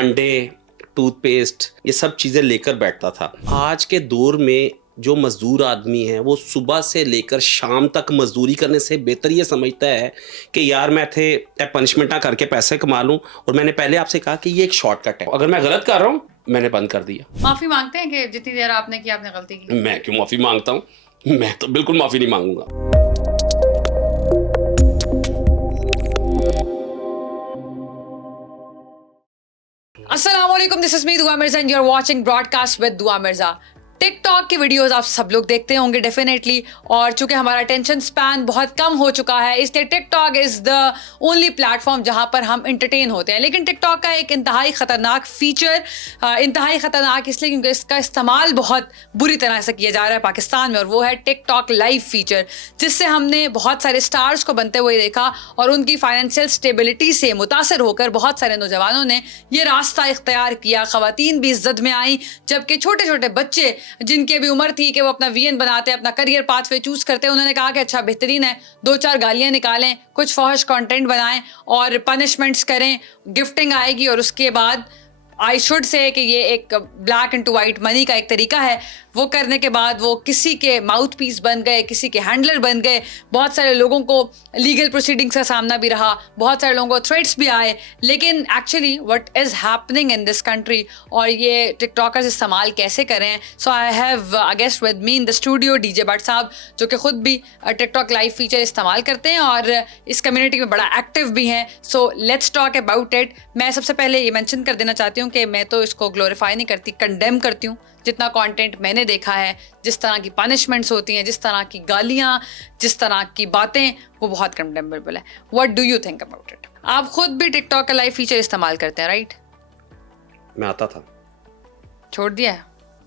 अंडे, टूथपेस्ट, ये सब चीज़ें लेकर बैठता था। आज के दौर में जो मज़दूर आदमी है वो सुबह से लेकर शाम तक मजदूरी करने से बेहतर ये समझता है कि यार मैं थे पनिशमेंट ना करके पैसे कमा लूँ। और मैंने पहले आपसे कहा कि ये एक शॉर्टकट है, अगर मैं गलत कर रहा हूँ मैंने बंद कर दिया। माफी मांगते हैं कि जितनी देर आपने की आपने गलती की? मैं क्यों माफ़ी मांगता हूँ, मैं तो बिल्कुल माफ़ी नहीं मांगूंगा। Assalamualaikum, this is me Dua Mirza and you're watching Broadcast with Dua Mirza। TikTok की वीडियोस आप सब लोग देखते होंगे डेफिनेटली, और चूंकि हमारा अटेंशन स्पैन बहुत कम हो चुका है इसलिए TikTok is the only platform जहां पर हम एंटरटेन होते हैं। लेकिन टिकटॉक का एक इंतहाई ख़तरनाक फीचर, इंतहाई ख़तरनाक इसलिए क्योंकि इसका इस्तेमाल बहुत बुरी तरह से किया जा रहा है पाकिस्तान में, और वो है टिकटॉक लाइव फीचर, जिससे हमने बहुत सारे स्टार्स को बनते हुए देखा और उनकी फाइनेंशियल स्टेबिलिटी से मुतासर होकर बहुत सारे नौजवानों ने ये रास्ता इख्तियार किया। ख़वातीन भी इज्जत में आई, जबकि छोटे छोटे बच्चे जिनकी भी उम्र थी कि वो अपना वीएन बनाते, अपना करियर पाथवे चूज करते, उन्होंने कहा कि अच्छा बेहतरीन है, 2-4 गालियां निकालें, कुछ फौहश कंटेंट बनाएं और पनिशमेंट्स करें, गिफ्टिंग आएगी। और उसके बाद आई शुड से कि ये एक black and to white money का एक तरीका है। वो करने के बाद वो किसी के माउथ पीस बन गए, किसी के हैंडलर बन गए, बहुत सारे लोगों को लीगल प्रोसीडिंग्स का सामना भी रहा, बहुत सारे लोगों को थ्रेट्स भी आए। लेकिन actually what is happening in this country और ये टिकटॉकर्स इस्तेमाल कैसे करें, so I have a guest with me in the studio, DJ Bhatt Sahab, जो कि खुद भी टिकटॉक लाइव फीचर इस्तेमाल करते हैं और इस कम्युनिटी में बड़ा एक्टिव भी हैं। So let's talk about it. मैं सबसे पहले ये मेंशन कर देना चाहती हूँ कि मैं तो इसको ग्लोरीफाई नहीं करती, कंडेम करती हूँ। जितना कंटेंट मैंने देखा है, जिस तरह की पनिशमेंट्स होती हैं, जिस तरह की गालियाँ, जिस तरह की बातें, वो बहुत कंडेमेबल है। What do you think about it? आप खुद भी टिकटॉक का लाइव फीचर इस्तेमाल करते हैं, राइट? मैं आता था, छोड़ दिया है?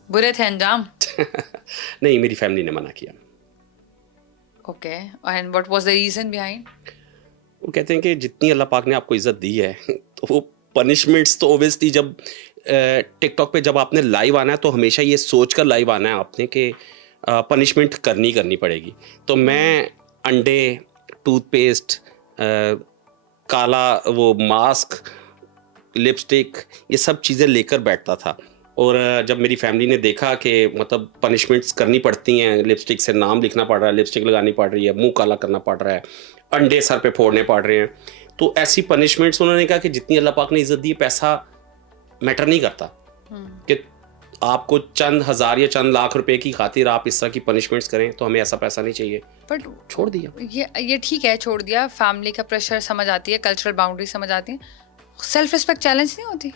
बुरे थे अंजाम? नहीं, मेरी फैमिली ने मना किया। Okay, and what was the reason behind? वो कहते हैं कि जितनी अल्लाह पाक ने आपको इज्जत दी है तो वो पनिशमेंट्स तो ओबियसली जब टिकटॉक पे जब आपने लाइव आना है तो हमेशा ये सोच कर लाइव आना है आपने कि पनिशमेंट करनी पड़ेगी। तो मैं अंडे, टूथपेस्ट, काला वो मास्क, लिपस्टिक, ये सब चीज़ें लेकर बैठता था। और जब मेरी फैमिली ने देखा कि मतलब पनिशमेंट्स करनी पड़ती हैं, लिपस्टिक से नाम लिखना पड़ रहा है, लिपस्टिक लगानी पड़ रही है, मुंह काला करना पड़ रहा है, अंडे सर पे फोड़ने पड़ रहे हैं, तो ऐसी पनिशमेंट्स उन्होंने कहा कि जितनी अल्लाह पाक ने इज्जत दी, पैसा मैटर नहीं करता कि आपको चंद हज़ार या चंद लाख रुपए की खातिर आप इस तरह की पनिशमेंट्स करें, तो हमें ऐसा पैसा नहीं चाहिए। बट छोड़ दिया। ये ठीक है, छोड़ दिया। फैमिली का प्रेशर समझ आती है, कल्चरल बाउंड्री समझ आती है, सेल्फ रिस्पेक्ट चैलेंज नहीं होती?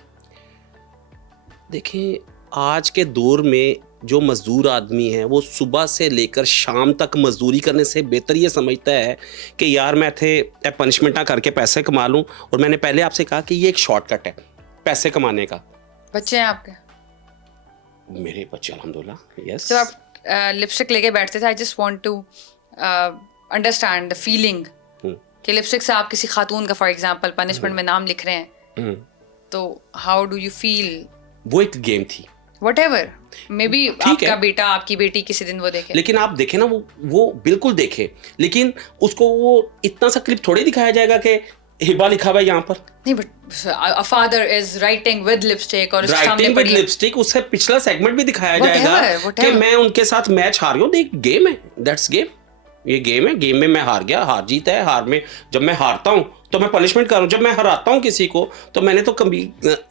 देखिए, आज के दौर में जो मज़दूर आदमी है वो सुबह से लेकर शाम तक मजदूरी करने से बेहतर ये समझता है कि यार मैं थे पनिशमेंट ना करके पैसे कमा लूँ। और मैंने पहले आपसे कहा कि ये एक शॉर्टकट है पैसे कमाने का। बच्चे हैं आपके? मेरे बच्चे अल्हम्दुलिल्लाह, यस। जब आप लिपस्टिक लेके बैठते थे, I just want to understand the feeling कि लिपस्टिक से आप किसी खातून का फॉर एग्जांपल पनिशमेंट में नाम लिख रहे हैं, तो हाउ डू यू फील? वो एक गेम थी, Whatever, मे बी आपका बेटा, आपकी बेटी किसी दिन वो देखे। लेकिन आप देखे ना, वो बिल्कुल देखे, लेकिन उसको वो इतना सा क्लिप थोड़ी दिखाया जाएगा कि हिबा लिखा हुआ है यहाँ पर। नहीं, but a father is writing with lipstick और उसके सामने राइटिंग विद लिपस्टिक, उससे पिछला सेगमेंट भी दिखाया जाएगा कि मैं उनके साथ मैच हार गया हूँ। देख, गेम है, दैट्स गेम, ये गेम है, गेम में मैं हार गया, हार जीत है। हार में जब मैं हारता हूँ तो मैं पनिशमेंट कर रहा हूँ, जब मैं हराता हूँ किसी को तो मैंने तो कभी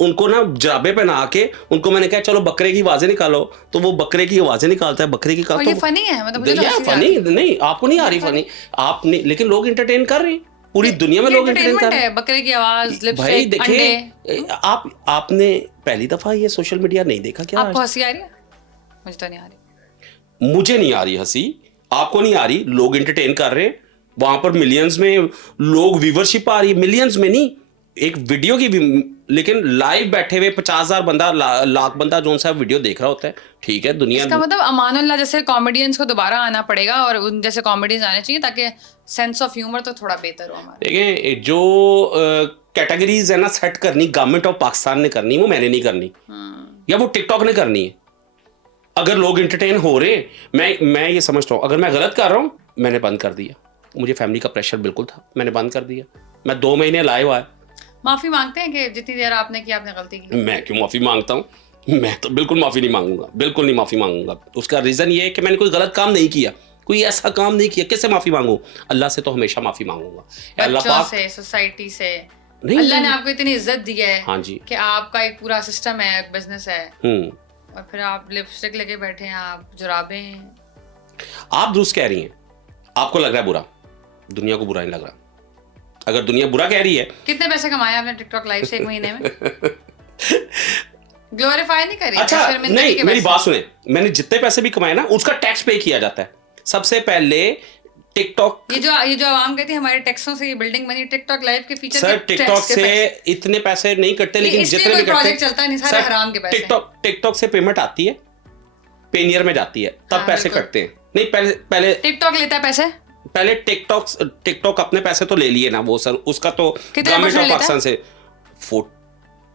उनको ना जराबे पहना के उनको मैंने कहा चलो बकरे की आवाजें निकालो, तो वो बकरे की आवाजें निकालता है, बकरे की और ये फनी है, मतलब मुझे फनी नहीं, आपको नहीं आ रही फनी, आप नहीं, लेकिन लोग एंटरटेन कर रहे हैं, पूरी दुनिया में लोग एंटरटेन कर रहे हैं। बकरे की आवाज, लिपस्टिक, भाई देखिए, आपने पहली दफा ये सोशल मीडिया नहीं देखा क्या? आपको हंसी आ रही है? मुझे तो नहीं आ रही। मुझे नहीं आ रही हंसी, आपको नहीं आ रही, लोग एंटरटेन कर रहे हैं, वहां पर मिलियंस में लोग व्यूवरशिप आ रही है, मिलियंस में नहीं, एक वीडियो की भी, लेकिन लाइव बैठे हुए 50,000 बंदा, लाख बंदा जो सा वीडियो देख रहा होता है। ठीक है, दुनिया, इसका मतलब अमानुल्लाह जैसे कॉमेडियंस को दोबारा आना पड़ेगा और उन जैसे कॉमेडियंस आने चाहिए ताकि सेंस ऑफ ह्यूमर तो थोड़ा बेहतर हो हमारा। देखिए, जो कैटेगरीज है ना सेट करनी गवर्नमेंट ऑफ पाकिस्तान ने करनी, वो मैंने नहीं करनी, या वो टिकटॉक ने करनी है। अगर लोग एंटरटेन हो रहे, मैं ये समझता हूँ, अगर मैं गलत कर रहा हूँ मैंने बंद कर दिया। मुझे फैमिली का प्रेशर बिल्कुल था, मैंने बंद कर दिया। मैं 2 महीने लाइव आया, माफी मांगते हैं कि जितनी देर आपने की आपने गलती की? मैं क्यों माफ़ी मांगता हूँ? मैं तो बिल्कुल माफ़ी नहीं मांगूंगा, बिल्कुल नहीं माफ़ी मांगूंगा। उसका रीज़न ये है कि मैंने कोई गलत काम नहीं किया, कोई ऐसा काम नहीं किया, कैसे माफ़ी मांगू? अल्लाह से तो हमेशा माफ़ी मांगूंगा। अल्लाह बच्चों पाक से, सोसाइटी से, नहीं अल्लाह ने नहीं आपको इतनी इज्जत दी है हाँ जी कि आपका एक पूरा सिस्टम है, एक बिजनेस है, हम्म और फिर आप लिपस्टिक लेके बैठे हैं, आप जुराबें। आप दुरुस्त कह रही हैं, आपको लग रहा है बुरा, दुनिया को बुरा नहीं लग रहा। अगर दुनिया बुरा कह रही है कितने पैसे कमाए आपने टिकटॉक लाइव से एक महीने में? ग्लोरीफाई नहीं करी? अच्छा शर्मिंदगी नहीं, के मेरी पैसे? बात सुने, मैंने जितने पैसे भी कमाए ना उसका टैक्स पे किया जाता है। सबसे पहले टिकटॉक, ये जो आवाम कहती है हमारे टैक्सों से ये बिल्डिंग बनी, टिकटॉक लाइव के फीचर सर के टिकटॉक टैक्स के से पैसे। इतने पैसे नहीं कटते, लेकिन इसलिए जितने कोई भी कटते प्रोजेक्ट चलता नहीं, सारे सर, हराम के पैसे। टिकटॉक से पेमेंट आती है, पेनियर में जाती है, तब हाँ, पैसे बिल्कुल। कटते हैं। नहीं पहले टिकटॉक लेता है पैसे? पहले टिकटॉक अपने पैसे तो ले लिए ना वो सर, उसका तो कितने गवर्नमेंट परसेंट ऑफ लेता है? पाकिस्तान से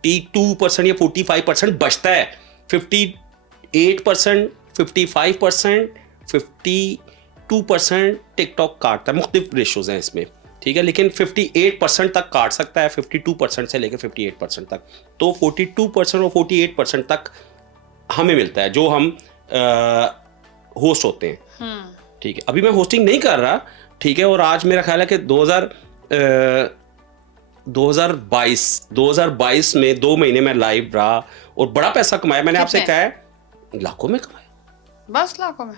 42% या 45% बचता है। 58%, 55%, 52% टिकटॉक काटता है। मुख्तलिफ रेशोज हैं इसमें, ठीक है, लेकिन 58% तक काट सकता है, 52% से लेकर 58% तक। तो 42% और 48% तक हमें मिलता है जो हम होस्ट होते हैं, ठीक है। अभी मैं होस्टिंग नहीं कर रहा, ठीक है, और आज मेरा ख्याल है कि 2022 में 2 महीने में लाइव रहा और बड़ा पैसा कमाया। मैंने आपसे कितने? कहा है लाखों में कमाया। बस लाखों में?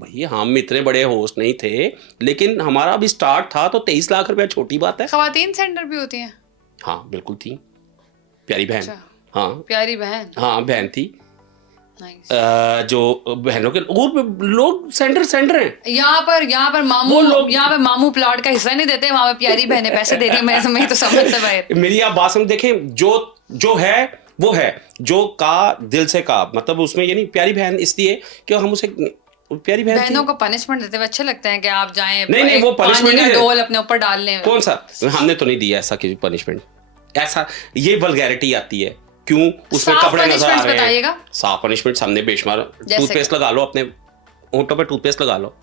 भैया हम इतने बड़े होस्ट नहीं थे, लेकिन हमारा अभी स्टार्ट था, तो 23 लाख रुपया छोटी बात है। खवातीन सेंटर भी होती हैं? हाँ बिल्कुल थी, प्यारी बहन। अच्छा। हाँ प्यारी बहन। हाँ बहन थी। नाइस। जो बहनों के और लोग सेंटर हैं। यहाँ पर मामू प्लॉट का हिस्सा नहीं देते, वहां पे प्यारी बहनें पैसे दे रही है। मैं तो समझ से बाहर। मेरी आप बात समझ, देखें जो है वो है, जो का दिल से का, मतलब उसमें ये नहीं प्यारी बहन इसलिए कि हम उसे प्यारी बहन बहनों को पनिशमेंट देते हुए अच्छे लगते हैं कि आप जाएं नहीं वो पनिशमेंट नहीं, डोल अपने ऊपर डाल लें। कौन सा, हमने तो नहीं दिया ऐसा कि पनिशमेंट, ऐसा ये वल्गैरिटी आती है। क्यों उसमें कपड़े नजर आ रहे हैं? साफ पनिशमेंट, सामने बेशुमार टूथपेस्ट लगा लो, अपने होंठों पे टूथपेस्ट लगा लो।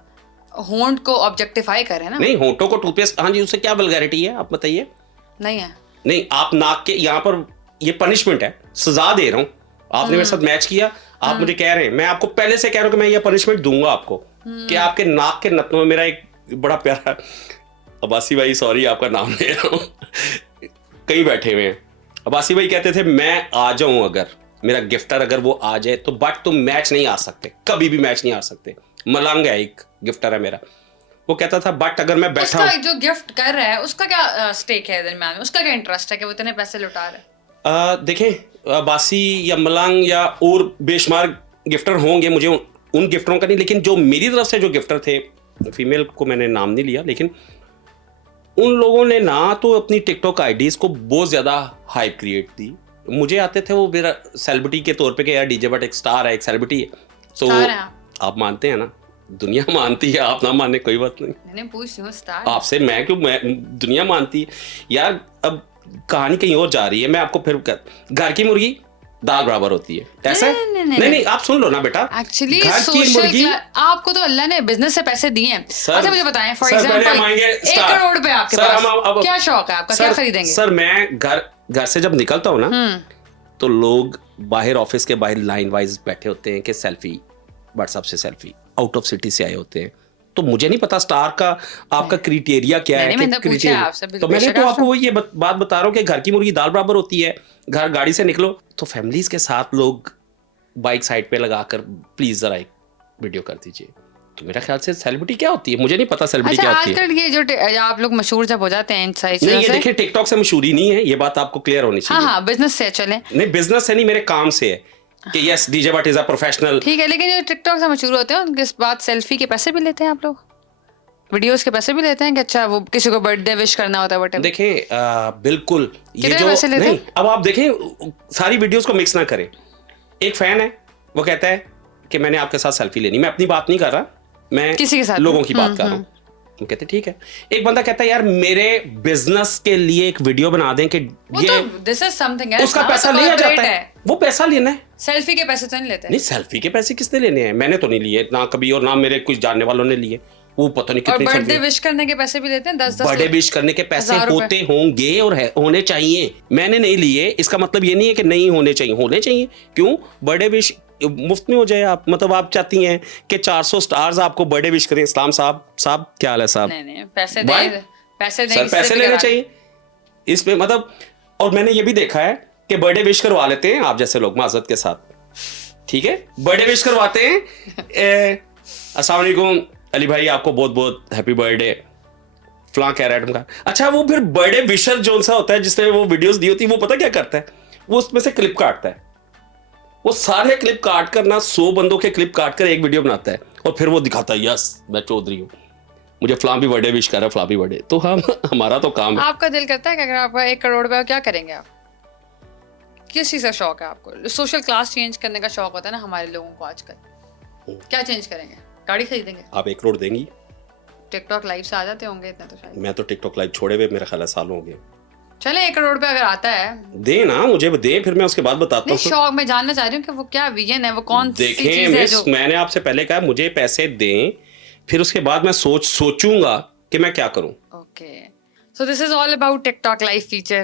होंठ को ऑब्जेक्टिफाई करें ना? नहीं, होंठों को टूथपेस्ट, हाँ जी, उससे क्या वल्गैरिटी है आप बताइए? नहीं है। नहीं, आप नाक के यहाँ पर, ये पनिशमेंट है, सजा दे रहा हूँ। आपने मेरे साथ मैच किया, आप मुझे कह रहे हैं, मैं आपको पहले से कह रहा हूँ कि मैं ये पनिशमेंट दूंगा आपको, कि आपके नाक के नथनों में, मेरा एक बड़ा प्यारा अब्बासी भाई, सॉरी आपका नाम ले रहा हूँ, कहीं बैठे हुए हैं, अब्बासी भाई कहते थे मैं आ जाऊं, अगर मेरा गिफ्टर अगर वो आ जाए तो, बट तुम मैच नहीं आ सकते, कभी भी मैच नहीं आ सकते। मलंग है, एक गिफ्टर है मेरा, वो कहता था बट अगर मैं बैठा उसका जो गिफ्ट कर रहा है उसका क्या स्टेक है दरमियान में, उसका क्या इंटरेस्ट है कि वो इतने पैसे लुटा रहा है? देखें, अब्बासी या मलंग या और बेशुमार गिफ्टर होंगे, मुझे उन गिफ्टरों का नहीं, लेकिन जो मेरी तरफ से जो गिफ्टर थे, फीमेल को मैंने नाम नहीं लिया, लेकिन उन लोगों ने ना तो अपनी टिकटॉक आईडीज को बहुत ज्यादा हाइप क्रिएट दी। मुझे आते थे वो मेरा सेलिब्रिटी के तौर पे कि यार डीजे बट एक स्टार है, एक सेलिब्रिटी है, तो आप मानते हैं ना, दुनिया मानती है, आप ना माने कोई बात नहीं। मैंने पूछ रही हूं स्टार आपसे, मैं क्यों, मैं दुनिया मानती है यार। अब कहानी कहीं और जा रही है, मैं आपको फिर घर की मुर्गी दाल बराबर होती है, ऐसा नहीं, आप सुन लो ना बेटा। एक्चुअली सोशल, आपको तो अल्लाह ने बिजनेस से पैसे दिए हैं। अच्छा मुझे बताएं, फॉर एग्जांपल 1 करोड़ पे आपके पास क्या शौक है आपका, क्या खरीदेंगे? सर मैं घर से जब निकलता हूँ ना, तो लोग बाहर ऑफिस के बाहर लाइन वाइज बैठे होते हैं कि सेल्फी, व्हाट्सएप से सेल्फी, आउट ऑफ सिटी से आए होते हैं। तो मुझे नहीं पता स्टार का आपका क्राइटेरिया क्या है, तो मैंने तो आपको वो ये बात बता रहा हूँ कि घर की मुर्गी दाल बराबर होती है। घर गाड़ी से निकलो तो फैमिलीज के साथ लोग बाइक साइड पे लगाकर प्लीज जरा एक वीडियो कर दीजिए। तो मेरा ख्याल से सेलिब्रिटी क्या होती है, मुझे नहीं पता सेलिब्रिटी क्या होती है। आजकल ये जो आप लोग मशहूर जब हो जाते हैं इन सारी चीजों नहीं, ये से, देखिए टिकटॉक से मशहूरी नहीं है, ये बात आपको क्लियर होनी चाहिए। हाँ बिजनेस से चले, नहीं बिजनेस से नहीं, मेरे काम से है कि yes DJ but is a professional, ठीक है, लेकिन जो टिकटॉक से मशहूर होते हैं उनके बाद सेल्फी के पैसे भी लेते हैं आप लोग, वीडियोस के पैसे भी लेते हैं कि अच्छा वो किसी को बर्थडे विश करना होता है व्हाटएवर। देखें बिल्कुल, ये जो नहीं, अब आप देखें सारी वीडियोस को मिक्स ना करें। एक फैन है, वो कहता है कि मैंने आपके साथ सेल्फी लेनी, मैं अपनी बात नहीं कर रहा, मैं किसी के साथ लोगों की बात कर रहा हूँ। वो कहते ठीक है। एक बंदा कहता है यार मेरे बिजनेस के लिए एक वीडियो बना दें कि ये दिस इज समथिंग एल्स, उसका पैसा लिया जाता है, वो पैसा लेना है, सेल्फी के पैसे तो नहीं लेते। नहीं सेल्फी के पैसे किसने लेने हैं, मैंने तो नहीं लिए ना कभी, और ना मेरे कुछ जानने वालों ने लिए। वो पता नहीं और कितनी बर्थडे सैलरी। विश करने के पैसे भी लेते हैं 10-10 बर्थडे विश करने के पैसे 1000 रुपए। होते होंगे और होने चाहिए। मैंने नहीं लिए, इसका मतलब ये नहीं है कि नहीं होने चाहिए, होने चाहिए। क्यों? बर्थडे विश मुफ्त में हो जाए। आप मतलब आप चाहती हैं कि 400 स्टार्स आपको बर्थडे विश करें। इस्लाम साहब क्या हाल है साहब? नहीं पैसे Why? दे, पैसे सर नहीं, पैसे लेने चाहिए इसमें मतलब। और मैंने ये भी देखा है कि बर्थडे विश करवा लेते हैं आप जैसे लोग माजरत के साथ, ठीक है, बर्थडे विश करवाते हैं। अस्सलाम वालेकुम अली भाई, आपको बहुत बहुत हैप्पी बर्थडे, फलां कह रहा है तुमका। अच्छा, वो फिर बर्थडे विशर जो सा होता है जिसने वो वीडियोस दी होती है, वो पता क्या करता है? वो उसमें से क्लिप काटता है। वो सारे क्लिप काट कर ना 100 बंदों के क्लिप काट कर एक वीडियो बनाता है और फिर वो दिखाता है, यस मैं चौधरी हूँ, मुझे फलां भी बर्थडे विश कर रहा है, फलां भी बर्थडे। तो हम हमारा तो काम है। आपका दिल करता है कि अगर आपका 1 करोड़ रुपए, क्या करेंगे आप? किस चीज़ का शौक है आपको? सोशल क्लास चेंज करने का शौक होता है ना हमारे लोगों को आजकल। क्या चेंज करेंगे? गाड़ी खरीदेंगे? आप 1 करोड़ देंगी? टिकटॉक लाइव से आ जाते होंगे इतने तो शायद। मैं तो टिकटॉक लाइव छोड़े हुए मेरा ख्याल है सालों हो गए। चले 1 करोड़ रुपए अगर आता है, दे ना, मुझे दे, फिर मैं उसके बाद बताता नहीं हूँ। शौक मैं जानना चाह रही हूँ कि वो क्या विजन है, वो कौन सी देखें चीज है मिस, जो। मैंने आपसे पहले कहा मुझे पैसे दें, फिर उसके बाद मैं सोचूंगा कि मैं क्या करूं। Okay, so this is all about TikTok live feature.